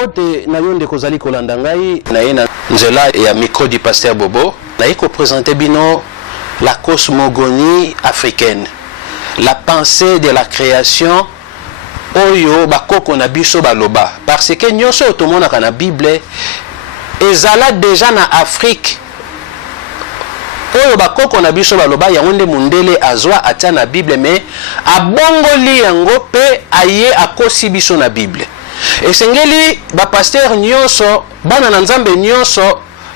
Mbote na yonde kozali kolanda ngai na ye na nzela ya micro du pasteur Bobo na ye ko présenter bino la cosmogonie africaine, la pensée de la création oyo bakoko na biso baloba, parce que nyonso tomonaka na Bible ezala déjà na Afrique oyo bakoko na biso baloba yango nde mundele azwa atia na Bible, mais abongoli yango pe aye akosi biso na Bible. Esengeli ba pasteur nyonso bana na nzambe nyonso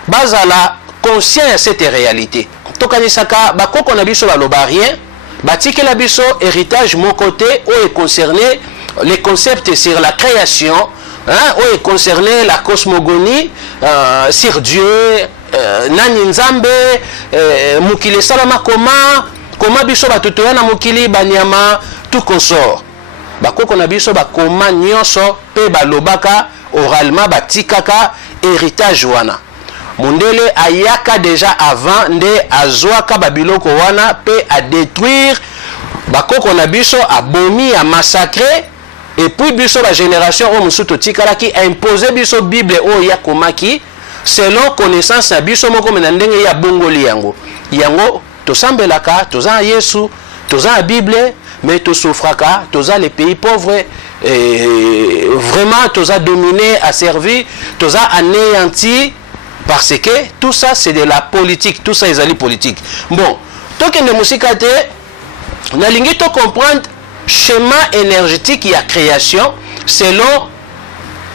bazala conscient ya cette réalité. Tokanisaka bakoko na biso baloba rien, batikela biso héritage mon côté où est concerné les concepts sur la création, hein, où est concerné la cosmogonie, sur Dieu, nani nzambe, mukili salama comment biso batutoya na mukili banyama tout consort. Bakoko na biso bakoma nyonso pe balobaka oralement batikaka héritage wana. Mundele ayaka déjà avant nde azwaka babiloko wana pe a détruire bakoko na biso abomi a massacrer, et puis biso la génération o musuto tikala ki a imposé biso Bible o ya komaki selon connaissance na biso moko mena ndenge ya bongoli yango. Yango tosambelaka toza Yesu, toza Bible, mais to souffraka, toza les pays pauvres, et vraiment toza dominé, asservi, toza anéanti, parce que tout ça c'est de la politique, tout ça est politique. Bon, tokende musika te, nalingi to comprendre schéma énergétique ya création selon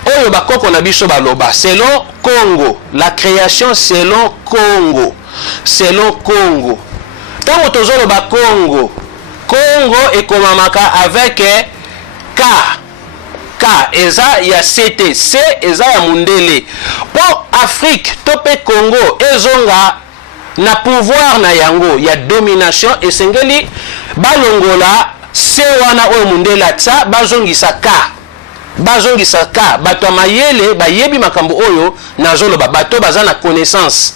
oyo bakoko na biso baloba, selon Congo, la création selon Congo, selon Congo. Tango tozolo ba Congo, Congo ekomamaka avec K eza ya CT, C eza ya mundele. Pour Afrique, tope Congo ezonga na pouvoir na yango ya domination, esengeli balongola C wana oyo mundele tsa bazongisa K, bato mayele bayebi makambo oyo nazoloba, bato baza na connaissance,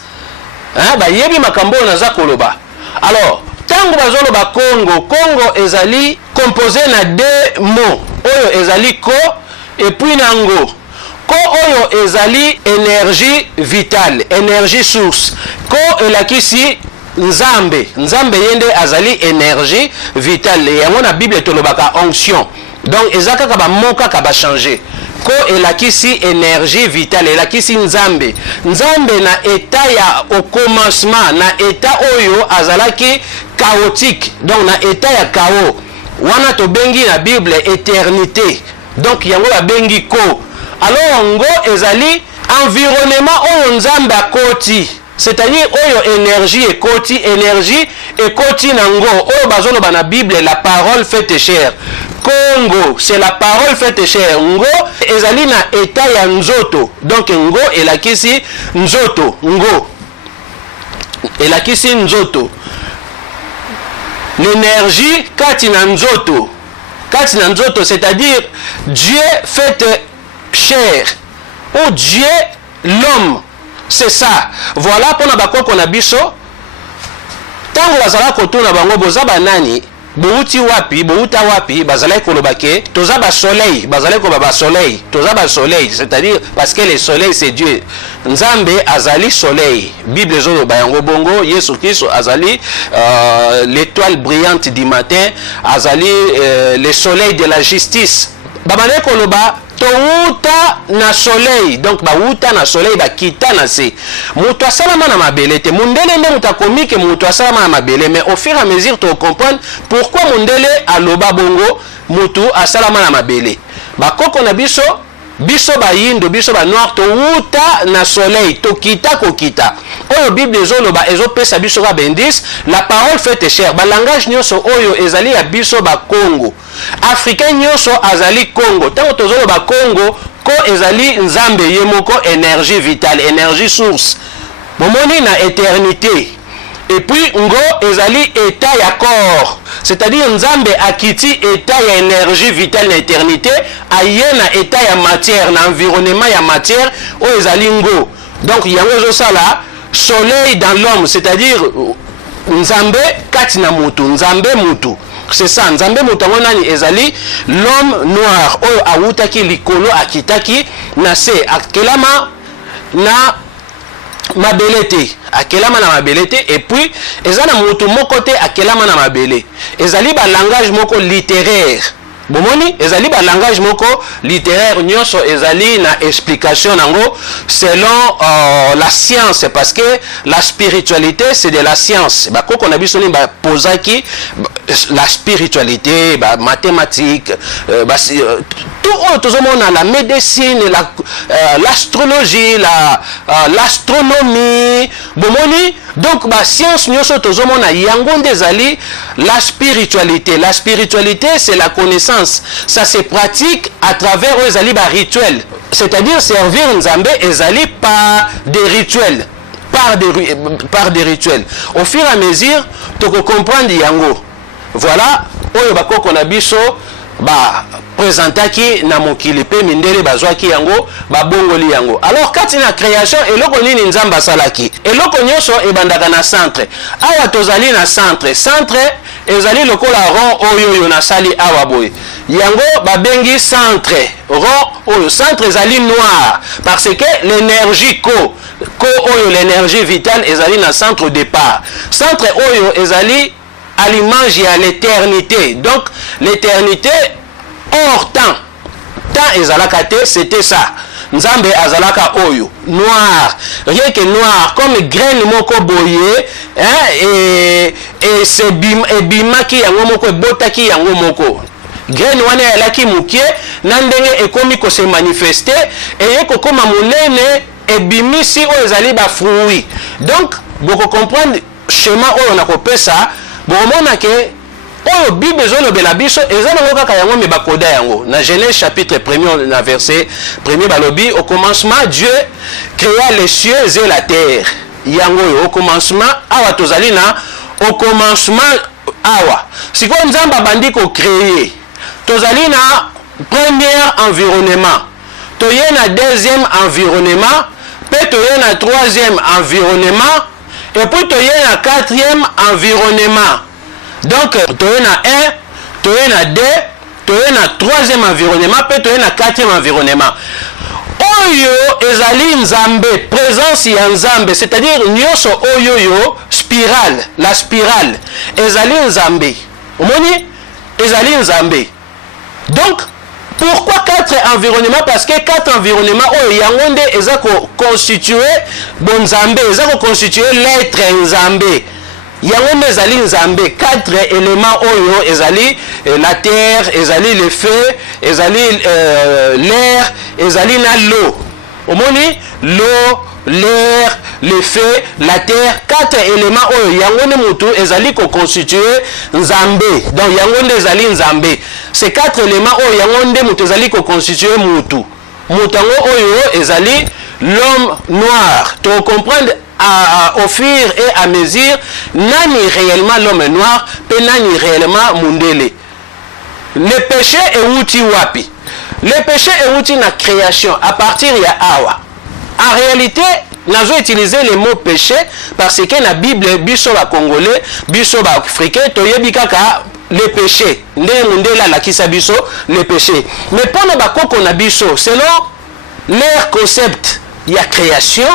hein, bayebi makambo oyo naza koloba. Alors tango bazoloba Congo ezali composé na deux mots oyo ezali ko et puis nango. Ko oyo ezali énergie vitale, énergie source. Ko elakisi nzambe yende azali énergie vitale. Yango na Bible tolobaka onction. Donc ezaka ka ba moka ka ba changer. Ko elakisi énergie vitale, elakisi nzambe na état ya au commencement, na état oyo azalaki chaotique, donc na état ya chaos wana to bengi na Bible éternité, donc yango la bengi ko. Alors ngo ezali environnement oyo nzambe akoti, c'est-à-dire oyo énergie ekoti nango oyo bazoloba na Bible la parole faite chair. Congo, c'est la parole faite chair. Ngo ezali na état ya nzoto, donc ngo elakisi nzoto, ngo elakisi nzoto. L'énergie kati na nzoto, c'est-à-dire Dieu fait chair, ou Dieu l'homme, c'est ça. Voilà pour na bakoko na biso tango bazala kotuna bango boza banani bouti wapi bazala kolobake toza ba soleil, bazala ko ba soleil, toza ba soleil, c'est-à-dire parce que le soleil c'est Dieu. Nzambe azali soleil, Bible zo ba yango bongo, Yesu Kristo azali l'étoile brillante du matin, azali le soleil de la justice. Babane koloba touta na soleil, donc ba uta na soleil ba kita na se. Mutu asalama na mabele te, mundele nde mutakomi ke mutu asalama na mabele, mais au fur et à mesure to comprendre pourquoi mundele aloba bongo mutu asalama na mabele. Ba koko na biso ba yindo, biso ba noir to uta na soleil, to kita ko kita. Oyo Bible ezoloba ezopesa biso ka bendis, la parole faite chair. Ba langage nyonso oyo ezali ya biso ba Congo. Africain nyonso azali Congo. Tango tozoloba Congo, ko ezali nzambe yemoko énergie vitale, énergie source. Momoni na éternité. Et puis ngo ezali état ya corps. C'est-à-dire nzambe akiti état ya énergie vitale na éternité, aye na état ya matière, na environnement ya matière o ezali ngo. Donc yango zo sala soleil dans l'homme, c'est-à-dire nzambe kati na mutu, nzambe mutu. c'est ça, nzambe mutango nani ezali l'homme noir oyo awutaki likolo akitaki na se akelama na mabele te, akelama na mabele te, et puis ezana mutu moko te akelama na mabele, ezali ba langage moko littéraire. Bomoni ezali ba langage moko littéraire nyonso ezali na explication nango selon la science, parce que la spiritualité c'est de la science. Ba koko na biso ni ba posaki la spiritualité, ba mathématiques, tout autre la médecine, l'astrologie, l'astronomie. Bomoni donc ba science nyonso tozomona yango ndezali la spiritualité. La spiritualité c'est la connaissance. Ça se pratique à travers les rituels. C'est-à-dire servir Nzambe ezali par des rituels. Par des rituels. Au fur et à mesure, tu comprends yango. Voilà, oyo bakoko na biso ba présentaki na mokili pe mindele bazwaki yango ba bongoli yango. Alors kati na création eloko nini Nzamba salaki? Eloko nyonso ebandaka na centre. Awa tozali na centre. Centre ezali lokola rond oyo na sali awa boye. Yango babengi centre. Rond oyo centre ezali noir parce que l'énergie ko oyo l'énergie vitale ezali na centre départ. Centre oyo ezali à l'image et à l'éternité. Donc l'éternité hors temps. Temps ezalaka te, c'était ça. Nzambe azalaka oyo noir, rien que noir comme graine moko boye, hein, et c'est bimaki yango moko botaki yango moko. Graine wana elaki mukie na ndenge ekomi ko se manifester et kokoma monene et bimisi o ezali ba fruit. Donc boko comprendre schéma oyo na kopesa bomona ke oyo Bible ezolobela biso eza nango kaka yango me bakoda yango na Genèse chapitre 1er na verset 1er balobi au commencement Dieu créa les cieux et la terre. Yango au commencement awa tozali na au commencement awa siko Nzamba bandi ko créer tozali na premier environnement, toye na deuxième environnement, pe toye na troisième environnement, et puis toye na quatrième environnement. Donc toye na 1, toye na 2, toye na troisième environnement, pe toye na quatrième environnement. Oyo ezali Nzambe, présence ya Nzambe, c'est-à-dire nyonso oyo yo spirale, la spirale ezali Nzambe. Omoni ezali Nzambe. Donc, pourquoi 4 environnements? Parce que 4 environnements, oh, yangonde, ils ont constitué bon Nzambe, ils ont constitué l'être Nzambe. Yangonde, ezali Nzambe. 4 éléments, oh, ezali la terre, ezali le feu, ezali l'air, ezali l'eau. Au moni, l'eau, l'air, le feu, la terre, 4 éléments oyo yangonde mutu ezali ko constituer Nzambe. Donc yangonde ezali Nzambe. Ces 4 éléments oyo yangonde mutu ezali ko constituer mutu. Mutango oyo ezali l'homme noir. Tu comprends au fur et à mesure nani réellement l'homme noir, pe nani réellement mundele. Le péché est outi wapi? Le péché est outi na création à partir ya awa. En réalité, nous avons utilisé le mot péché parce que dans la Bible, biso ba congolais, biso ba africain, toyebi kaka le péché. Ndela la kisa biso le péché. Mais pour nous ba koko na biso, selon leur concept, il y a création,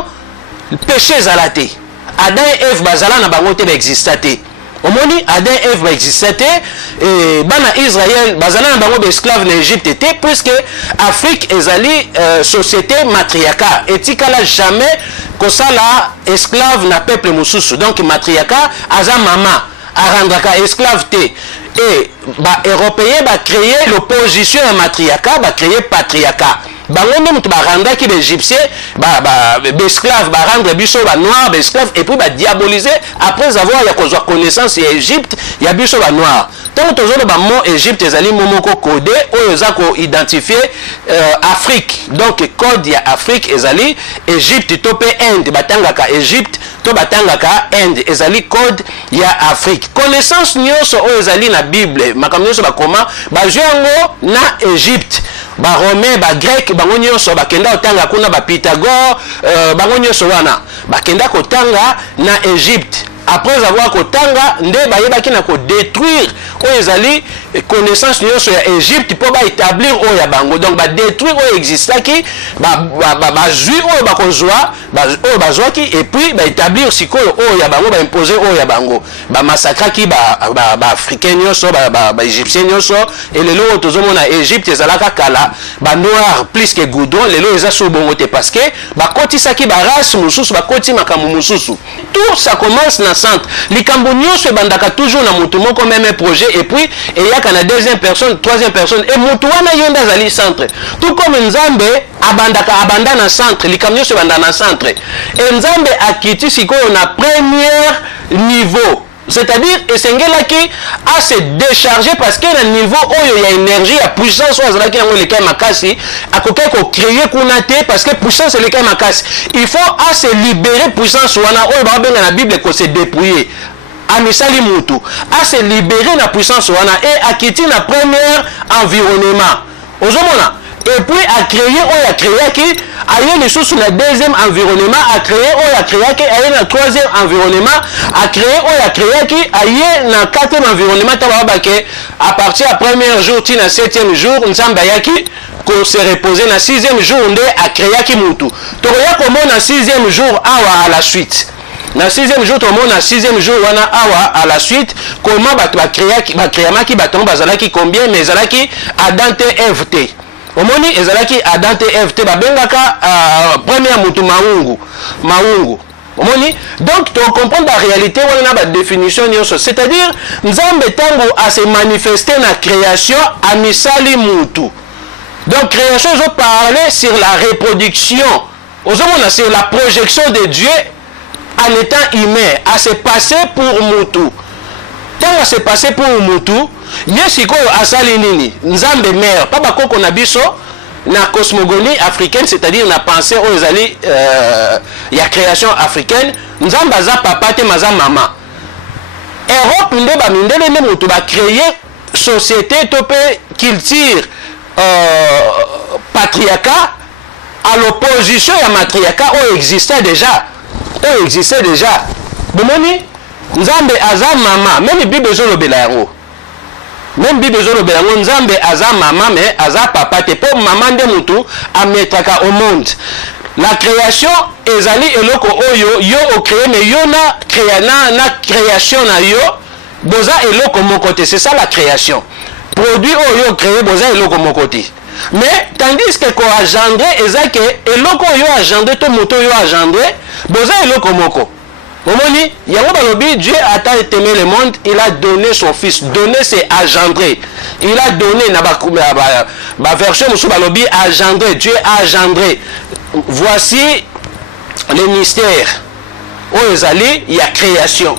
le péché zalate. Adam et Ève bazala na bango te ba existate. Omoni Adam et Ève existate et bana Israël bazala na bango esclave na Égypte était puisque Afrique ezali société matriarcat et tikala jamais que ça la esclave na peuple mususu. Donc matriarcat aza mama arandraka esclave te et ba européen ba créer l'opposition à matriarcat ba créer patriarcat. Bango mutu baranda ki l'Égyptien esclave rendre biso ba noir esclave et puis ba diaboliser après avoir ya kozwa connaissance ya Égypte ya biso ba noir. Tant tozo ba mot Égypte ezali momoko codé oyo za ko identifier Afrique. Donc code ya Afrique ezali Égypte to pe Inde batangaka Égypte to batangaka Inde ezali code ya Afrique. Connaissance nyonso oyo ezali na Bible makambo nyonso ba koma ba jango na Égypte. Ba romain ba grec bango nyonso bakenda otanga kuna ba Pythagore bango nyonso wana bakenda kotanga na Égypte. après avoir kotanga nde bayebaki na ko détruire oyo ezali connaissance nyonso ya Égypte po ba établir oyo ya bango. Donc ba détruire oyo existaki bazwi oyo bakozwa oyo bazwaki et puis ba établir sikoyo oyo ya bango ba imposer oyo ya bango ba massacraki ba africain nyonso ba égyptien nyonso et lelo oyo tozomona Égypte ezalaka kala ba noir plus que goudron lelo eza so bongo te parce que bakotisaki ba race mususu bakoti makambo mususu. Tout ça commence na centre likambo nyonso ebandaka toujours na mutu moko même projet et puis il y a qu'à la deuxième personne, troisième personne et mutu wana yonda zali centre. Tout comme Nzambe abanda na centre, likambo nyonso ebanda na centre. Et Nzambe akiti sikoyo na premier niveau. C'est-à-dire esengelaki à se décharger parce que na niveau oyo ya énergie ya puissance oyo azalaki yango lekai makasi akokai ko créer kuna te parce que puissance lekai makasi. Il faut à se libérer puissance wana oyo babenga na Bible ko se dépouiller. Amisali mutu à se libérer la puissance wana et à quitter la première environnement ozomona et puis à créer ou à créer qui aille les choses sur le deuxième environnement à créer ou à créer qui aille le troisième environnement à créer ou à créer qui aille le quatrième environnement à partir du premier jour tina 7e jour nzamba yaki qu'on se reposer na 6e jour nde à créer qui mutu to ya comment na 6e jour awa à la suite. Na 6e jour, tout le monde, na 6e jour, on a awa à la suite, comment va créer qui baton bazalaki combien, mais zalaki Adante FT. Au moment où zalaki Adante FT, bengaka première mutu maungu. Au moment donc, tu comprends la réalité, on a la définition, c'est-à-dire, Nzambe tango a se manifester na création à misali mutu. Donc, création, je parlais sur la reproduction, sur la projection de Dieu. En étant humain, à se passer pour Mutu. Tant à se passer pour Mutu, yesiko asali nini, Nzambe mère, pas bako na biso na cosmogonie africaine, c'est-à-dire na pensée aux ali ya création africaine, Nzambe za papa te maza maman. Europe nde ba mindele ne Mutu ba créer société topé culture patriarcat à l'opposition à matriarcat où existait déjà. Existait déjà. Bomoni, Nzambe aza mama, même Bible zolobela yango. Même Bible zolobela yango, Nzambe aza mama mais aza papa te po maman de mutu ametaka au monde. La création ezali eloko oyo yo o créé mais yo na création na yo boza eloko mokote, c'est ça la création. Produit oyo créé boza eloko mokote. Mais tandis que ko agendre ezake eloko yo agendre to moto yo agendre boza eloko moko. Omoni yango balobi Dieu a tant aimé le monde, il a donné son fils. Donner c'est agendrer. Il a donné na ba version musu balobi agendrer, Dieu a agendré. Voici les mystères. O ezali ya création.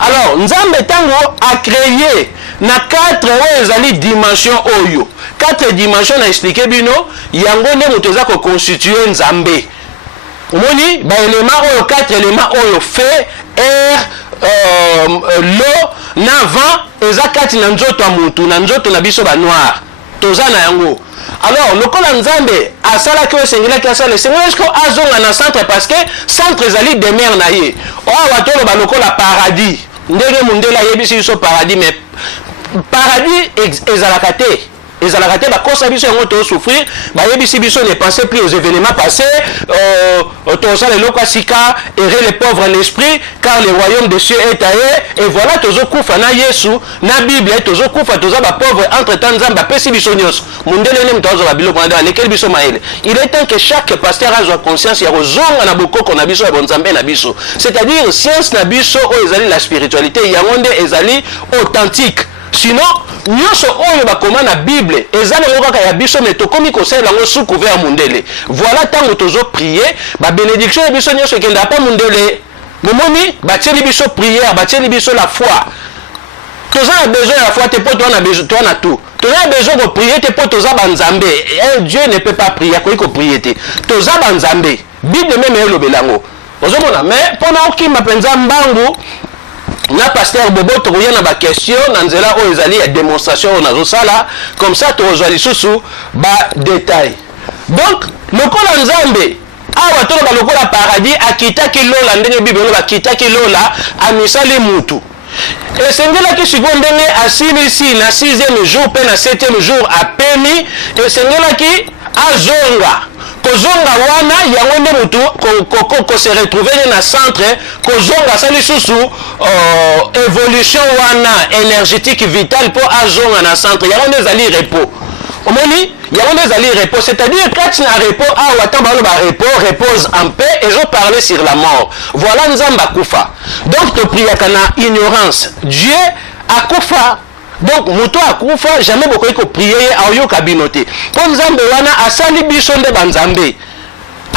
Alors Nzambe tango a créé na 4 o ezali dimension oyo. 4 dimensions na expliqué bino yango ne motoza ko constituer Nzambe. Omoni ba élément oyo 4 éléments oyo feu, air, l'eau, na vent eza kati na nzoto ya mutu na nzoto na biso ba noir. Toza na yango. Alors lokola Nzambe asala ke sengela ke asala sengela ko azonga na centre parce que centre ezali demeure na ye. O watolo ba lokola paradis. Ndenge mundela yebisi biso paradis mais paradis ezalaka te. ezalaka te bakosa biso yango to souffrir bayebisi biso ne pensez plus aux événements passés tosala eloko sika errer les pauvres en esprit car le royaume des cieux est à eux et voilà tozokufa na Yesu na Bible tozokufa toza ba pauvre entre temps Nzambe apesi biso nyonso mundele ne mtazo ba biloko na lekeli biso maele. Il est temps que chaque pasteur a conscience ya kozonga na bokoko na biso ya bonzambe na biso, c'est-à-dire science na biso o ezali la spiritualité yango nde ezali authentique. Sinon nyonso oyo bakoma na Bible ezali kaka ya biso mais tokomi kosala yango sous couvert mundele. Voilà tango tozo prier ba bénédiction ya biso nyonso ekenda pa mundele momoni batieli biso prière batieli biso la foi. Toza na besoin de la foi te po toi na besoin toi na tout. Toza besoin de prier te po toza banzambe. Dieu ne peut pas prier ko iko prier te. Toza banzambe. Bible même elobelango. Ozomona mais pendant ki mapenza mbangu na pasteur Bobo tokoya na ba question na nzela o ezali ya démonstration on azo sala comme ça to ozali susu ba détail. Donc lokola Nzambe awa tolo balokola paradis akitaki lola ndenge Bible akitaki lola amisali mutu esengelaki sikoyo ndenge asilisi na 6e jour pe na 7e jour apemi esengelaki azonga kozonga wana yango nde mutu ko se retrouver na centre kozonga sali susu évolution wana énergétique vitale po azonga na centre yango nde ezali repos omoni yango nde ezali repos c'est-à-dire kati na repos awa tant balo ba repose en paix et je parlais sur la mort voilà nzamba kufa donc to priaka na ignorance Dieu akufa donc muto akufa jamais bokoki ko prier ayoka binote po nzambe wana asali biso nde banzambe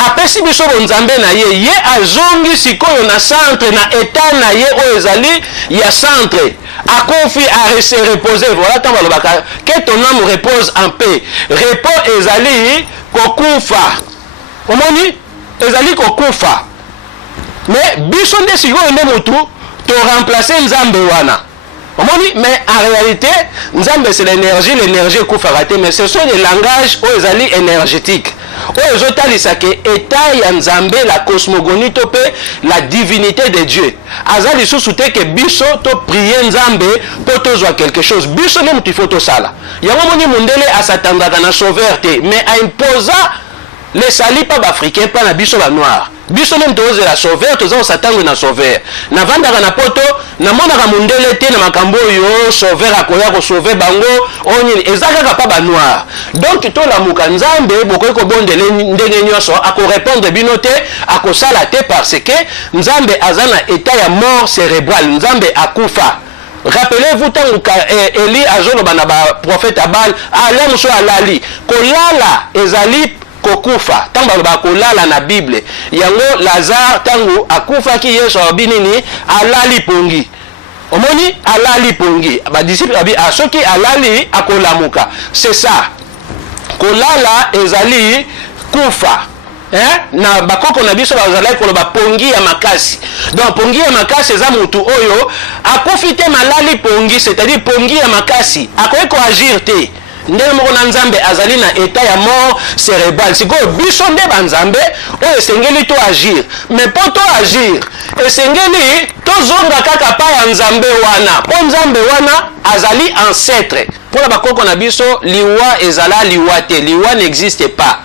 apesi biso bonzambe na ye azongi sikoyo na centre na état na ye oyo ezali ya centre akofi a se reposer voilà tant balobaka que ton âme repose en paix repos ezali kokufa omoni ezali kokufa mais biso nde sikoyo nde mutu to remplacer nzambe wana omoni mais en réalité nzambe c'est l'énergie kufa raté mais ce sont des langages oyo ezali énergétique oyo ezotalisaka ke état ya nzambe la cosmogonie to pe la divinité de Dieu aza lisusu te ke biso to prier nzambe po tozwa quelque chose biso nde mutu ifo tosala yango moni mundele asatandaka na sauveur te mais aimposa les sali pa bafricain pa na biso banoir biso nde mutu ozela sauveur toza kosatango na sauveur navandaka na poto namonaka mundele te na makambo oyo sauveur akoya kosauve bango onini eza kaka pa banoir donc tolamuka nzambe bokoki kobondele ndenge nyonso akorépondre bino te akosala te parce que nzambe aza na état ya mort cérébrale nzambe akufa rappelez-vous tango Eli azoloba na baprophète abal ala moso alali kolala ezali kokufa tango baloba kolala na Bible yango Lazare tango akufaki Yesu abi nini alali pongi omoni alali pongi badisciple abi asoki alali akolamuka c'est ça kolala ezali kufa na bakoko na biso bazalaki koloba pongi ya makasi donc pongi ya makasi eza mutu oyo akufi te malali pongi c'est-à-dire pongi ya makasi akoki koagir te ndenge moko na nzambe azali na état ya mort cérébrale sikoyo biso nde banzambe oyo esengeli to agir mais po to agir esengeli tozonga kaka pa ya nzambe wana po nzambe wana azali ancêtre mpona bakoko na biso liwa ezala liwa te liwa n'existe pas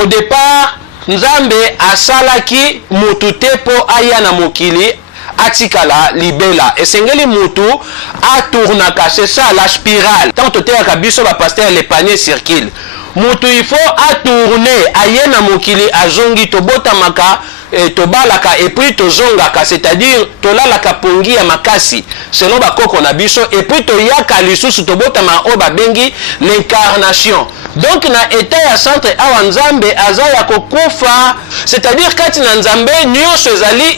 au départ nzambe asalaki mutu te po aya na mokili atikala libela esengeli mutu atournaka c'est ça la spirale tant toteyaka biso bapasteur le panier circule mutu il faut atourner aye na mokili azongi tobotamaka tobalaka et puis tozongaka c'est-à-dire tolalaka pongi ya makasi selon bakoko na biso et puis toyaka lisusu tobotama oyo babengi l'incarnation donc na état ya centre awa nzambe aza ya kokufa c'est-à-dire kati na nzambe nyonso ezali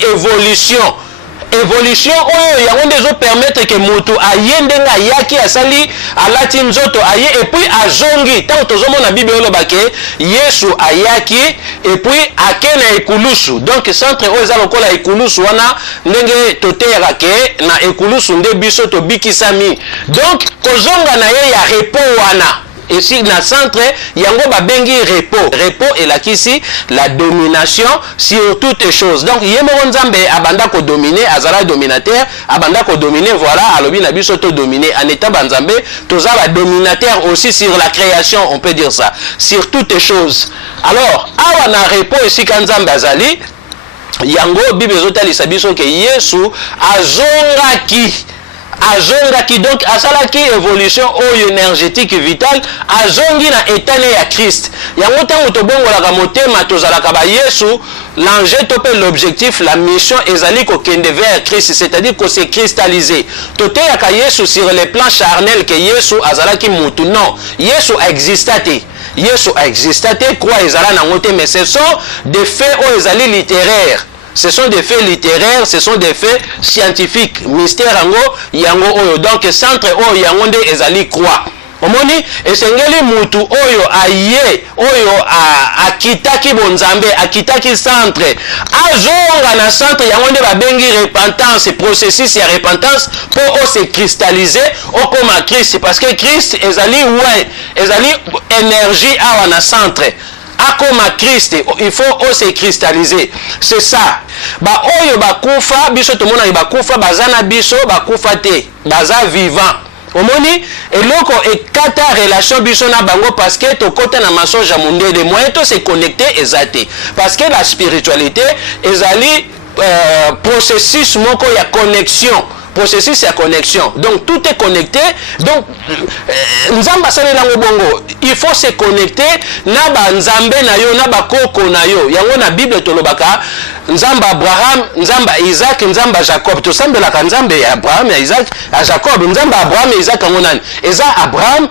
évolution oyo yango nde ezopermettre ke mutu aye ndenge ayaki asali alati nzoto aye et puis azongi ntango tozomona Bible oloba ke Yesu ayaki et puis ake na ekulusu donc centre oyo eza lokola ekulusu wana ndenge toteyaka ke na ekulusu nde biso tobikisami donc kozonga na ye ya repos wana et si na centre yango babengi repos elakisi la domination sur toutes les choses donc ye moko nzambe abanda ko dominer azala dominateur abanda ko dominer voilà alobi na biso to dominer en état banzambe toza ba dominateur aussi sur la création on peut dire ça sur toutes les choses alors awa na repos esika nzambe azali yango Bible ezotalisa biso ke Yesu azongaki donc asalaki évolution oyo énergétique vitale azongi na étane ya Christ yango ntango tobongolaka motema tozalaka ba Yesu l'enjeu to pe l'objectif la mission ezali kokende vers Christ c'est-à-dire que c'est cristallisé toteyaka Yesu sur le plan charnel que Yesu azalaki mutu non Yesu existate quoi ezala nango te mais ce sont des faits oyo ezali littéraires. Ce sont des faits littéraires, ce sont des faits scientifiques. Mystère yango oyo. Donc centre oyo yango nde ezali croix. Omoni esengeli mutu oyo aye oyo akitaki bonzambe akitaki centre azonga na centre yango nde babengi repentance processus ya repentance pour o se cristalliser o comme Christ parce que Christ ezali ouais ezali énergie awa na centre akoma Christ, il faut se cristalliser. C'est ça. Ba oyo bakufa biso to mona bakufa bazana biso bakufa te, baza vivant. Omoni eloko ekata relation biso na bango parce que to kota na mensonge ya monde de moyen to se connecter ezate parce que la spiritualité ezali processus moko ya connexion. Processus ya connexion. Donc tout est connecté. Donc nzamba salela bongo, il faut se connecter na ba nzambe na yo na ba koko na yo. Yango na Bible tolobaka nzamba Abraham, nzamba Isaac, nzamba Jacob. To sambela nzambe ya Abraham, ya Isaac, ya Jacob, nzamba Abraham, Isaac ngonani. Eza Abraham,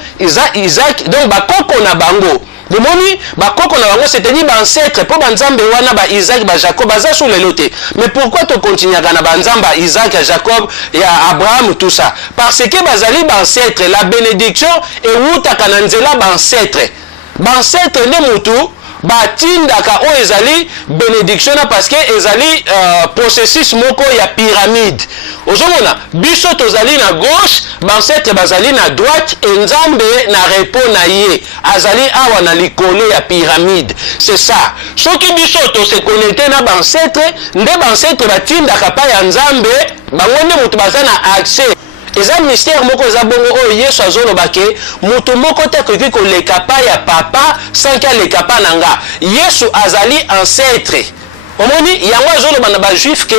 Isaac, donc ba koko na bango. Demoni bakoko na bango c'est-à-dire ba ancêtre pour banzambe wana ba Isaac ba Jacob baza sur le loté. Mais pourquoi tu continues à banzamba Isaac, Jacob et Abraham tout ça? Parce que bazali ba ancêtre la bénédiction et wuta kananzela ba ancêtre. Ba ancêtre ne mutu batindaka o ezali bénédiction parce que ezali processus moko ya pyramide. Ozomona biso tozali na gauche, bancêtre bazali na droite, et nzambe na repos na ye azali awa na likolo ya pyramide. C'est ça. Soki biso to se connecter na bancêtre, nde bancêtre batindaka pa ya nzambe, bango nde mutu baza na accès. Eza mystère moko za bongo o Yesu azolobake mutu moko te koki koleka pa ya papa sans que leka pa nanga. Yesu azali ancêtre. Omoni yango azoloba na ba juif que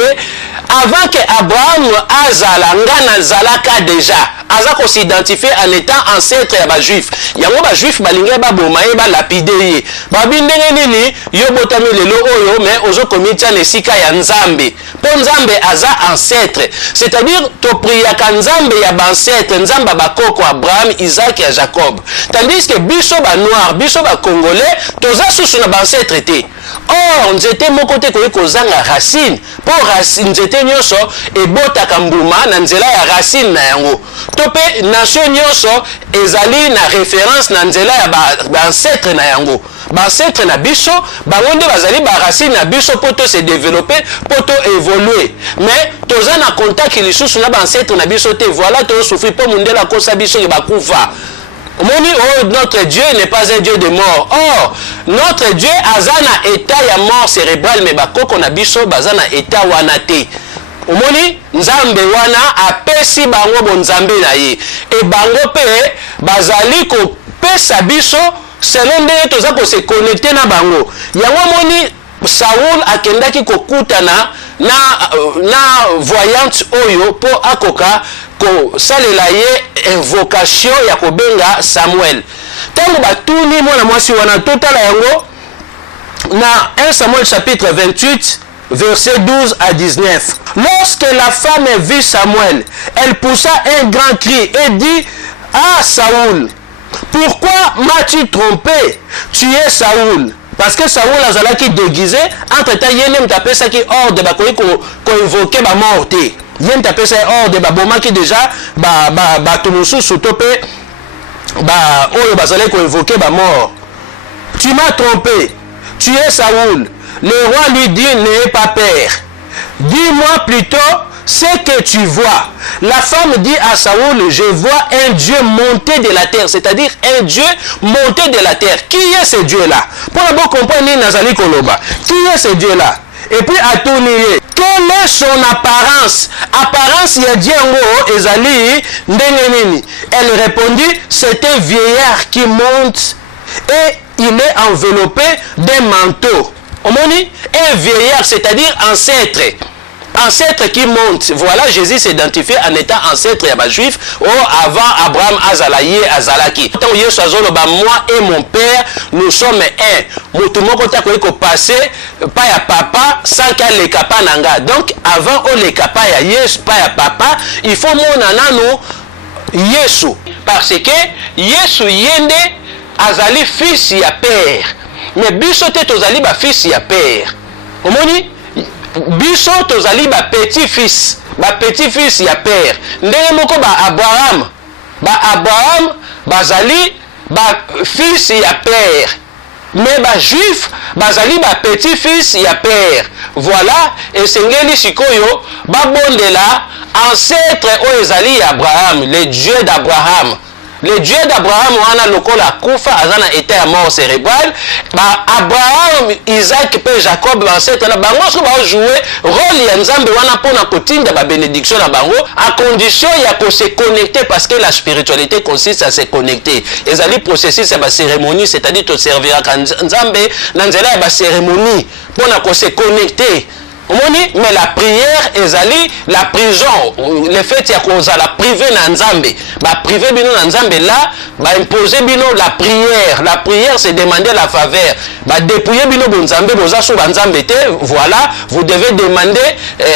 avant que Abraham azala ngana zalaka déjà aza ko s'identifier en étant ancêtre ya ba juif. Yango ba juif balinga ba bomaye ba lapider ye. Ba bindenge nini yo botami lelo oyo mais ozo komitia nesika ya nzambe. Po nzambe aza ancêtre. C'est-à-dire to priaka nzambe ya ba ancêtre, nzamba ba koko Abraham, Isaac et Jacob. Tandis que biso ba noir, biso ba congolais, toza susu na ba ancêtre te. Or nzete moko te koyi kozanga racine. Po racine nzete nyonso ebotaka mbuma na nzela ya racine na yango. Tope nation nyonso ezali na référence na nzela ya ba ancêtre na yango. Ba ancêtre na biso bango nde bazali ba racine na biso poto se développer, poto évoluer. Mais toza na contact lisusu na ba ancêtre na biso te. Voilà to souffrir po mundela kosa biso ke bakufa. Moni, oh, notre Dieu n'est pas un Dieu de mort. Or, notre Dieu azana état ya mort cérébrale, mais bakoko na biso bazana état wanate. Omoni, nzambe wana apesi bango bon nzambe na ye. Et bango pe bazali ko pesa biso selon ndenge toza ko se connecter na bango. Yango moni Saoul akendaki kokutana na voyante oyo po akoka ko salela ye invocation ya kobenga Samuel. Tango batuni mwana mwasi wana totala yango na 1 Samuel chapitre 28 verset 12 à 19. Lorsque la femme vit Samuel, elle poussa un grand cri et dit à Saoul, pourquoi m'as-tu trompé? Tu es Saoul. Parce que Saoul azalaki déguisé, entre-temps yenem tapesa ki ordre ba koyi ko invoquer ba morte. Yen tapesa ordre ba bomaki déjà ba tumususu tope ba oyo bazalaki ko invoquer ba mort. Tu m'as trompé. Tu es Saoul. Le roi lui dit, n'aie pas peur. Dis-moi plutôt ce que tu vois. La femme dit à Saoul, je vois un Dieu monté de la terre, c'est-à-dire un Dieu monté de la terre. Qui est ce Dieu-là? Pour d'abord comprendre Nazali Koloba. Qui est ce Dieu-là? Et puis à tourner. Quelle est son apparence? Apparence Yadiango Ezali Ndengenini. Elle répondit, c'est un vieillard qui monte et il est enveloppé d'un manteau. Omoni, un vieillard, c'est-à-dire ancêtre. Ancêtre qui monte. Voilà, Jésus s'identifie en étant ancêtre ya ba juif. Oh, avant Abraham Azalaye Azalaki. Tant Yesu azoloba, moi et mon père, nous sommes un. Mutumoko ta ko passer pas ya papa sans qu'elle le kapa nanga. Donc avant on le kapa ya Yesu pas ya papa, il faut mona nanu Yesu parce que Yesu yende azali fils ya père. Mais biso te tozali ba fils ya père. Omoni biso tozali ba petit-fils ya père. Ndenge moko ba Abraham bazali ba fils ya père. Mais ba juif bazali ba petit-fils ya père. Voilà, et sengeli sikoyo ba bondela ancêtre o ezali Abraham, le Dieu d'Abraham. le Dieu d'Abraham wana lokola kufa azana état ya mort cérébrale ba Abraham Isaac pe Jacob ancêtre na bango so ba jouer rôle ya nzambe wana pona kotinda ba bénédiction na bango à condition ya ko se connecter parce que la spiritualité consiste à se connecter ezali processus ya ba cérémonie c'est-à-dire to servir ka nzambe na nzela ya ba cérémonie pona ko se connecter. Mais la prière ezali la prison le fait ya koza la privé na nzambe ba privé bino na nzambe là ba imposer bino la prière c'est demander la faveur ba dépouiller bino bon nzambe boza so ba nzambe te voilà vous devez demander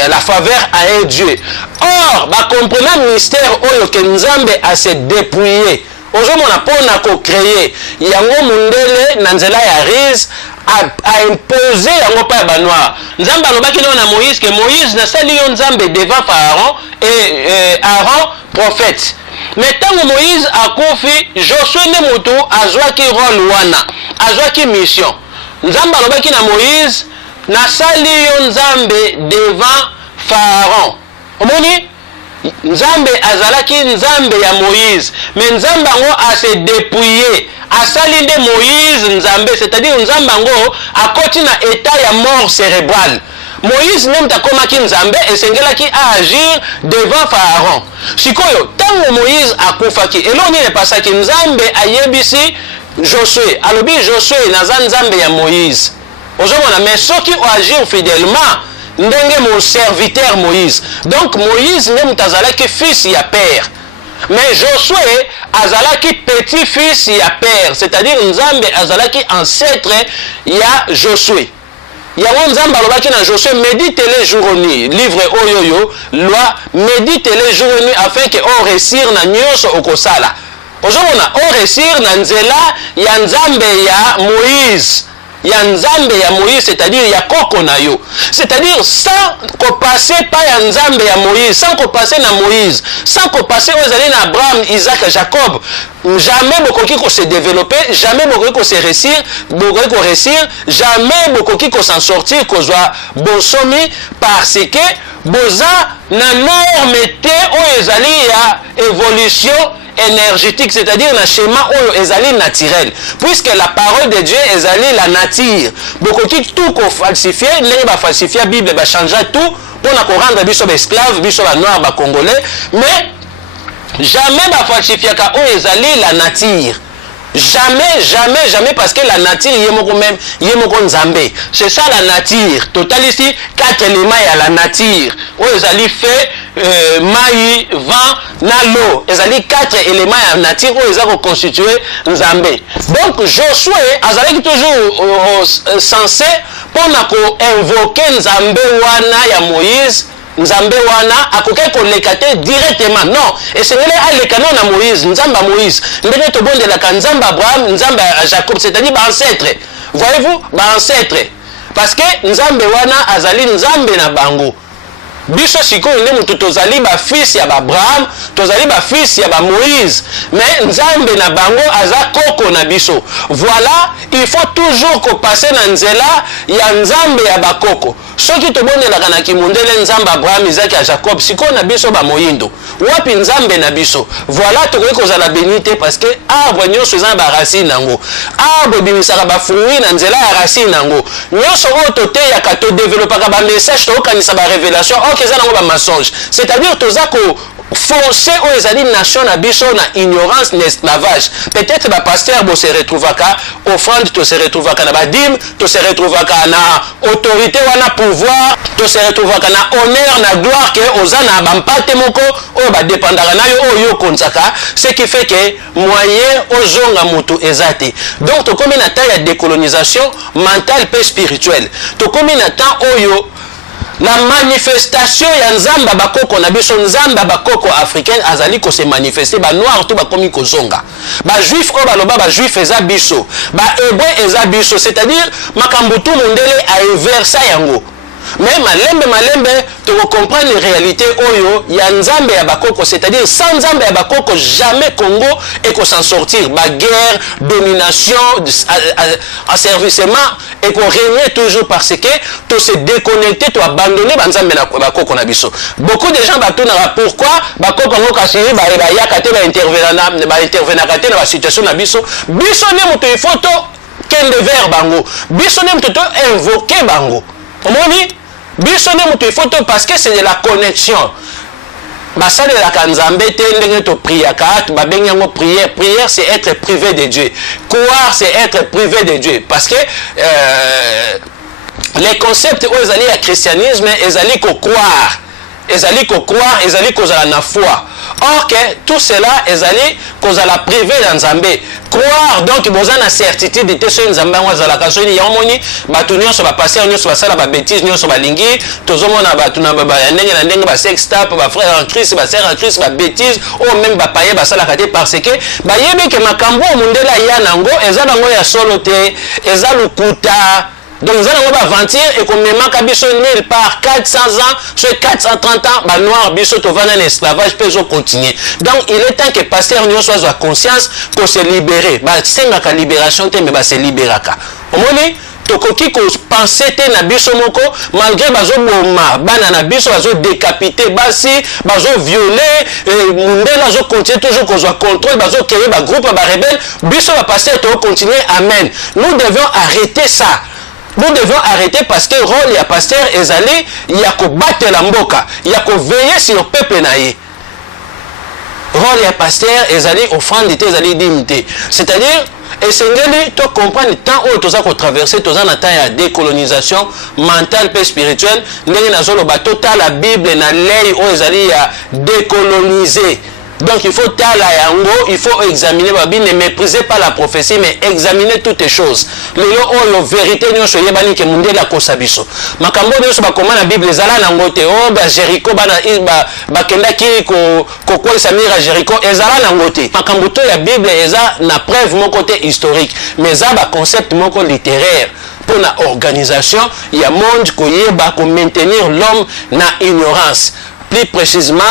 la faveur à un Dieu. Or ba comprendre mystère oyo ke nzambe a se dépouiller ozomona pona ko créer yango mundele na nzela ya rise a imposé yango pa ba noir nzambe alobaki na Moïse que Moïse na sali yo nzambe devant Pharaon et Aaron prophète. Mais tant que Moïse a confié Josué ne moto azwaki rôle wana azwaki mission nzambe alobaki na Moïse na sali yo nzambe devant Pharaon omoni nzambe azalaki nzambe ya Moïse mais nzambe ngo a se dépouiller asali nde Moïse nzambe c'est-à-dire nzambe ngo akoti na état ya mort cérébrale. Moïse même takomaki nzambe esengelaki agir devant Pharaon. Sikoyo tango Moïse akufaki eloni ne pasaki nzambe ayebisi Josué alobi Josué naza nzambe ya Moïse ozomona mais soki o agir fidèlement ndenge mon serviteur Moïse. Donc Moïse même tazalaki fils ya père. Mais Josué azalaki petit-fils ya père, c'est-à-dire nzambe azalaki ancêtre ya Josué. Yango nzambe alobaki na Josué médite les jours et nuit, livre oyoyo loi médite les jours et nuit afin que on réussir na nyonso okosala. Ozomona on réussir na nzela ya nzambe ya Moïse. Ya nzambe ya Moïse, c'est-à-dire ya koko na yo, c'est-à-dire sans qu'on passe pas ya nzambe ya Moïse, sans qu'on passe na Moïse, sans qu'on passe aux années na Abraham, Isaac, Jacob, jamais beaucoup qui se développer, jamais beaucoup qui se réussir, jamais beaucoup qui s'en sortir, qu'on soit bon sommet parce que boza na norme te o ezali ya évolution énergétique, c'est-à-dire un schéma ezali naturel, puisque la parole de Dieu ezali la nature. Beaucoup qui tout qu'on falsifier, les ba falsifier Bible ba changer tout pour na rendre biso esclave, biso ba noir ba congolais, mais jamais ba falsifier ka ezali la nature. Jamais parce que la nature yemoko nzambe. C'est ça la nature. Total ici 4 éléments à la nature. Ezali fait maï, vent, na l'eau. Ezali 4 éléments à la nature où ils ont constitué nzambe. Donc Josué azali toujours censé pour invoquer nzambe wana ya Moïse. Nzambe wana akoke kolekate directement non et c'est là alekano na Moïse nzamba Moïse ndenge to bonde la kanzamba Abraham nzamba Jacob c'est-à-dire ba ancêtre voyez-vous ba ancêtre parce que nzambe wana azali nzambe na bango biso sikoyo nde mutu tozali ba fils ya Abraham tozali ba fils ya ba Moïse mais nzambe na bango aza koko na biso. Voilà, il faut toujours ko passer na nzela ya nzambe ya bakoko. Soki tobondelaka na kimundele nzambe Abraham, Isaac ya Jacob sikoyo na biso ba moyindo wapi nzambe na biso. Voilà, tokoki kozala bénité parce que arbre nyonso eza ba racine nango, arbre bimisaka ba fruit na nzela ya racine nango, nyonso oyo toteyaka to développaka ba message tokanisa ba révélation c'est-à-dire tozako forcer aux ezali nation na biso na ignorance n'esclavage. Peut-être ba pasteur bo se retrouvaka offrande to se retrouvaka na badim to se retrouvaka na autorité wana pouvoir to se retrouvaka na honneur na gloire que ozana bampate moko o ba dépendaka na yo oyo konzaka, ce qui fait que moyen ozonga mutu ezate. Donc to comme na temps ya décolonisation mentale et spirituelle, to comme na temps oyo la manifestation ya nzamba bakoko na biso nzamba bakoko africaine azali ko se manifester ba noir tout ba komi ko zonga ba juif o baloba ba juif eza biso ba hébreu eza biso, c'est-à-dire makambo tout mondele a versa yango Mais malembe tu comprends les réalités oyo ya nzambe ya bakoko, c'est-à-dire sans nzambe ya bakoko jamais Congo et qu'on s'en sortir. Ba guerre, domination, asservissement et qu'on régner toujours parce que tu se déconnecté, tu abandonné nzambe na bakoko na biso. Beaucoup de gens batonara pourquoi bakoko ngo kasiri ba yakate ba intervenir na ba situation na biso. Biso ne moto il faut to kende vers bango. Biso ne moto invoquer bango. Omoni biso ne moto il faut to parce que c'est de la connexion. Basale la kanzambe te ndenge to priaka ba bengi ngo prière. Prière c'est être privé de Dieu. Croire c'est être privé de Dieu parce que les concepts où ils allaient à christianisme, ils allaient qu'au croire. Ils allaient qu'au croire, ils allaient qu'aux à la foi. Or que tout cela, ils allaient qu'aux à la privé dans Zambé. Croire, donc, ils ont la certitude de tout ce que Zambé a la canson. Il y a un moni, batunio sur la passé, on sur la salle, la bêtise, on sur la lingue, tout le monde a batuna, ba sextape, ba frère en Christ, ba sœur en Christ, ba bêtise, ou même ba paye, ba sala kate parce que, ba yebe que makambo, mundela yanango, ezanango ya solote, ezalukuta. Donc nous allons aventure et qu'on me manque à biso nulle part 400 ans, sur 430 ans, bah noir biso to vendre l'esclavage peut continuer. Donc il est temps que pasteur nous soit à conscience qu'on se libérer. Bah c'est la libération mais bah c'est libéraka. Au moins tokoki ko penser te na biso moko malgré bazo boma bana na biso bazo décapiter basi bazo violer mundela zo continuer toujours qu'on soit contrôle bazo créer ba groupe ba rebelle biso va passer to continuer amen. Nous devons arrêter ça. Nous devons arrêter parce que le rôle de pasteur est allé, il y a qu'à battre la mboka, il y a qu'à veiller sur le peuple naïe. Le rôle de pasteur est allé offrande d'été, est allé d'imiter. C'est-à-dire, et c'est tu comprends le temps où tu as traversé, tu as un temps de décolonisation mentale et spirituelle, tu as total la Bible, na lei où est allé décoloniser. Donc il faut il faut examiner la Bible, ne méprisez pas la prophétie, mais examinez toutes les choses. Les vérité nous soyez bani que monde la kosabiso. Makambo nous ba comment la Bible zala na ngote oh ba Jericho bana ba kenda ki ko quoi samira Jericho ezala na ngote. Makambo to ya Bible eza na preuve mon côté historique, mais ça ba concept mon côté littéraire. Pour la organisation, il y a monde qui maintenir l'homme na ignorance. Plus précisément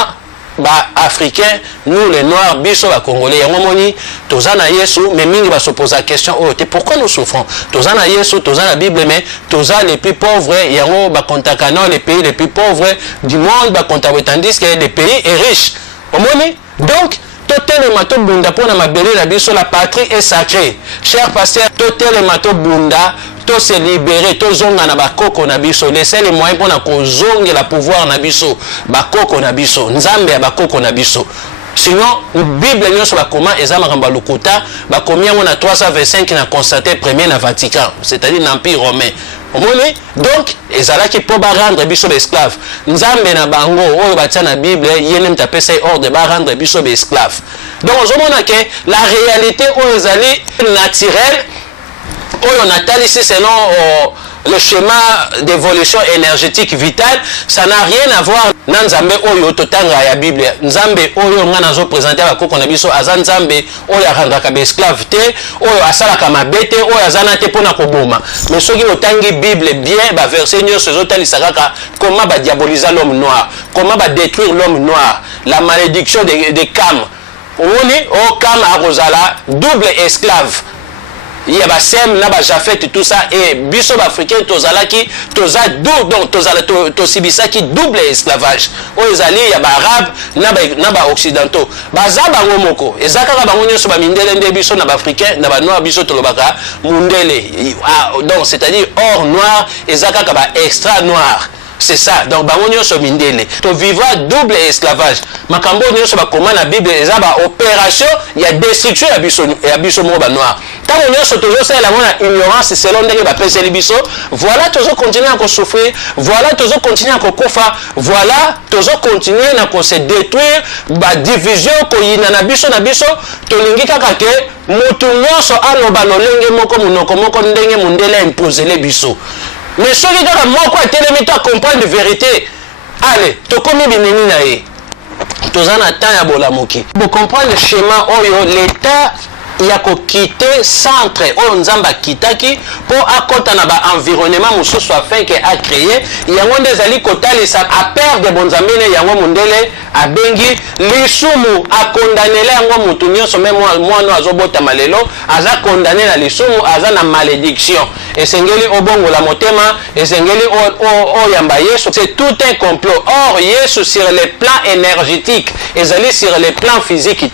bah africains, nous les noirs, biso les congolais, yangomoni, tozana Yesu, mais mingi va se poser la question, oh, pourquoi nous souffrons? Tozana Yesu, tozana la Bible, mais tozana les plus pauvres, yango ba kontakano les pays les plus pauvres du monde, ba kontakano, tandis que les pays est riche. Omoni, donc totel mato bunda pour na mabele la biso la patrie est sacrée. Cher pasteur, totel mato bunda to se libérer, to zonga na bakoko na biso, laisser les moyens pour na kozonga la pouvoir na biso, bakoko na biso, nzambe ya bakoko na biso. Sinon, la Bible nous sur comment ezama kamba lukuta, ba combien on a 325 na constaté premier na Vatican, c'est-à-dire l'Empire romain. Donc, ezala qui peut rendre biso esclave. Nzambe na bango, oyo batia na Bible, yene mtape say ordre ba rendre biso esclave. Donc, on a que la réalité oyo ezali naturelle. On a ici selon le schéma d'évolution énergétique vitale, ça n'a rien à voir avec Nzambe oyo totanga ya Bible. Nzambe oyo ngana zo présenter ba koko na biso azan Nzambe oyo arangaka ba esclave te, oyo asalaka mabete, oyo azana te pona koboma. Mais soki otangi Bible bien, ba verset nyonso zo talisaka comment ba diaboliser l'homme noir, comment ba détruire l'homme noir, la malédiction des Cam. On est au Cam à Rosala, double esclave. Il y a ba Sem, na ba Jafet tout ça et biso africain tozalaki toza double donc tozala to sibisaki double esclavage. O ezali ya ba arabe na ba occidentaux. Baza bango moko. Ezaka ka bango nyoso ba mindele nde biso na ba africain na ba noir biso tolobaka mundele. Donc c'est-à-dire or noir ezaka ka ba extra noir. C'est ça. Donc bango nyoso mindele. To vivra double esclavage. Makambo nyoso ba koma na Bible ezaba opération ya destruction ya biso mo ba noir. Tant on se toujours c'est la ignorance selon ndenge ba pese libiso, voilà toujours continuer à souffrir, voilà toujours continuer à kofa, voilà toujours continuer à se détruire, ba division ko yina na biso to lingi kaka ke mutu nyonso aloba lolenge moko munoko moko ndenge mundele imposer les biso. Mais ce qui kaka moko atelemi to comprendre la vérité. Allez, to komi bineni na ye. Tozana temps ya bolamoki. Pour comprendre le schéma oyo l'état ya ko quitter centre o nzamba kitaki po akota na ba environnement mususu afin que a créer yango ndezali kotalisa a perdre bonzambene yango mundele abengi lisumu a condamner yango mutu nyonso même mwana azobota malelo aza condamné na lisumu aza na malédiction esengeli obongo la motema esengeli o yamba Yesu. C'est tout un complot. Or Yesu sur le plan énergétique ezali sur le plan physique.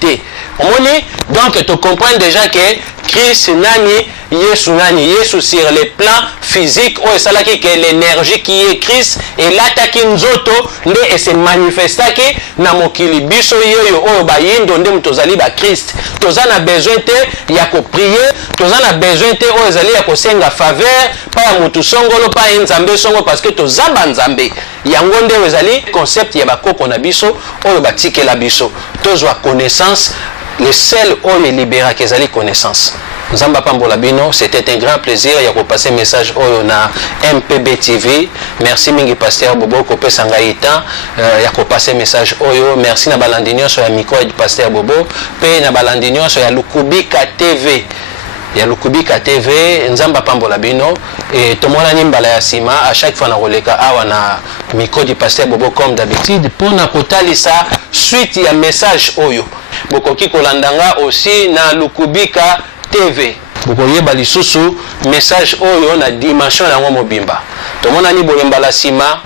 Donc tu comprends déjà que Christ nani Yesu nani Yesu sur le plan physique ou ça là que l'énergie qui est Christ et l'attaque nzoto nde et se manifestaki na mokili biso yoyo o ba yindo nde mutozali ba Christ tozana besoin te ya ko prier tozana besoin te o ezali ya ko senga faveur pa mutu songolo pa nzambe songo parce que tozaba nzambe yango nde ezali concept ya bakoko na biso o batike la biso tozwa connaissance. Le seul homme libéra qui a connaissance. Nzamba Pambola Bino, c'était un grand plaisir. Il y a passé message au na MPB TV. Merci mingi pasteur Bobo Kopé Sangaïta. Il y a passé message au merci na balandinyo sur la micro du pasteur Bobo. Pe na balandinyo sur la Lukubika TV. Il y a Lukubika TV, Nzamba Pambola Bino et tout le monde nimbala ya sima à chaque fois na roleka awa na micro du pasteur Bobo comme d'habitude pour na kotalisa suite ya message oyo. Bokoki kolandanga aussi na Lukubika TV. Bokoyeba lisusu message oyo na dimension yango mobimba. To mona ni bolemba la sima